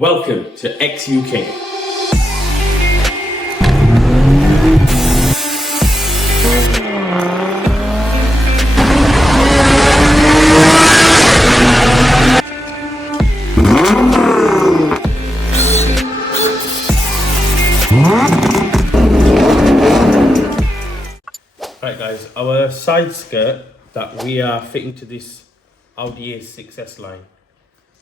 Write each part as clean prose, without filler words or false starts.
Welcome to XUK. Right guys, our side skirt that we are fitting to this Audi A6 S line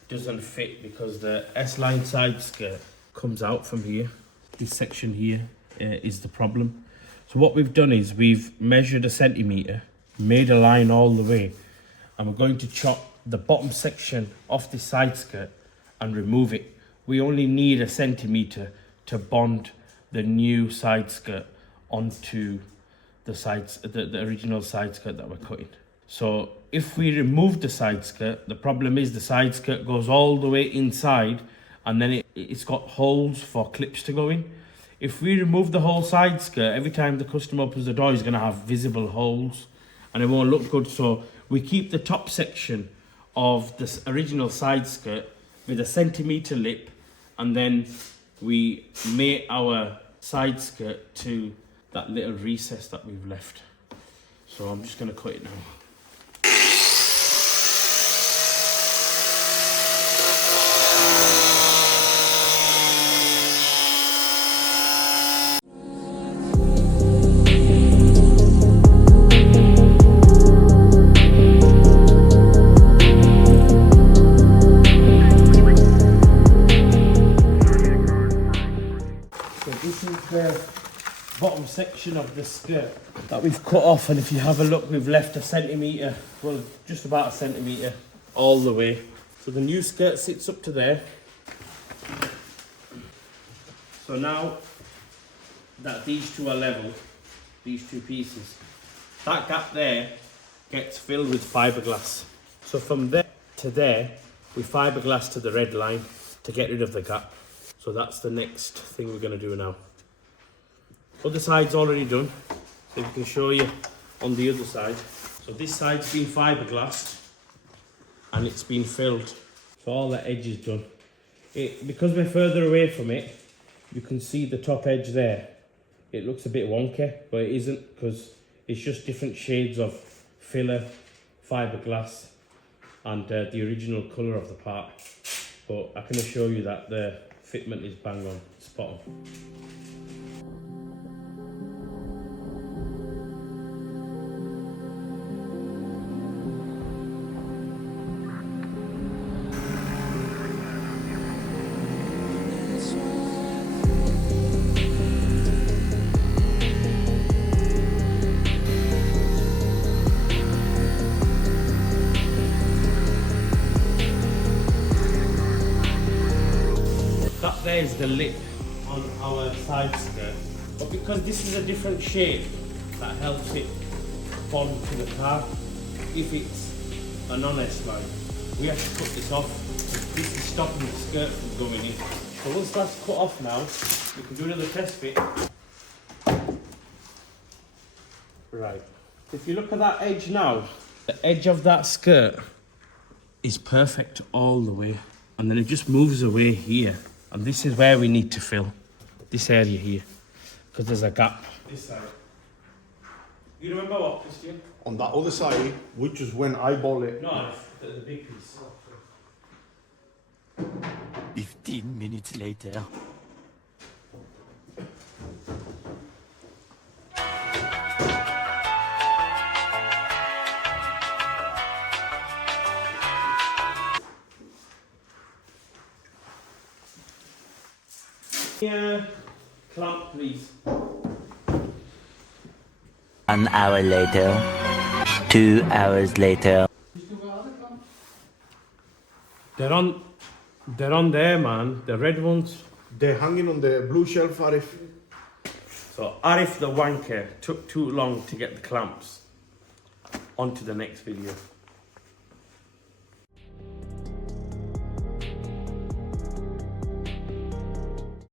doesn't fit because the S line side skirt comes out from here. This section here is the problem. So what we've done is we've measured a centimetre, made a line all the way, and we're going to chop the bottom section off the side skirt and remove it. We only need a centimetre to bond the new side skirt onto the original side skirt that we're cutting. So if we remove the side skirt, the problem is the side skirt goes all the way inside and then it's got holes for clips to go in. If we remove the whole side skirt, every time the customer opens the door, he's going to have visible holes and it won't look good. So we keep the top section of this original side skirt with a centimetre lip, and then we mate our side skirt to that little recess that we've left. So I'm just going to cut it now. So this is the bottom section of the skirt that we've cut off, and if you have a look, we've left a centimetre, well, just about a centimetre all the way. So the new skirt sits up to there. So now that these two are level, these two pieces, that gap there gets filled with fiberglass. So from there to there, we fiberglass to the red line to get rid of the gap. So that's the next thing we're going to do now. Other side's already done, so we can show you on the other side. So this side's been fiberglassed and it's been filled. So all the edge is done. Because we're further away from it, you can see the top edge there. It looks a bit wonky, but it isn't, because it's just different shades of filler, fiberglass, and the original colour of the part. But I can assure you that the fitment is bang on, spot on. That there is the lip on our side skirt, but because this is a different shape, that helps it bond to the car. If it's a non-S line, we have to cut this off. This is stopping the skirt from going in. So once that's cut off now, we can do another test fit. Right. If you look at that edge now, the edge of that skirt is perfect all the way, and then it just moves away here. And this is where we need to fill this area here, because there's a gap. This side. You remember what, Christian? On that other side, which is when I bought it. No, the big piece. 15 minutes later. Yeah, clamp, please. 1 hour later. 2 hours later. They're on there, man. The red ones. They're hanging on the blue shelf, Arif. So Arif the wanker took too long to get the clamps onto the next video.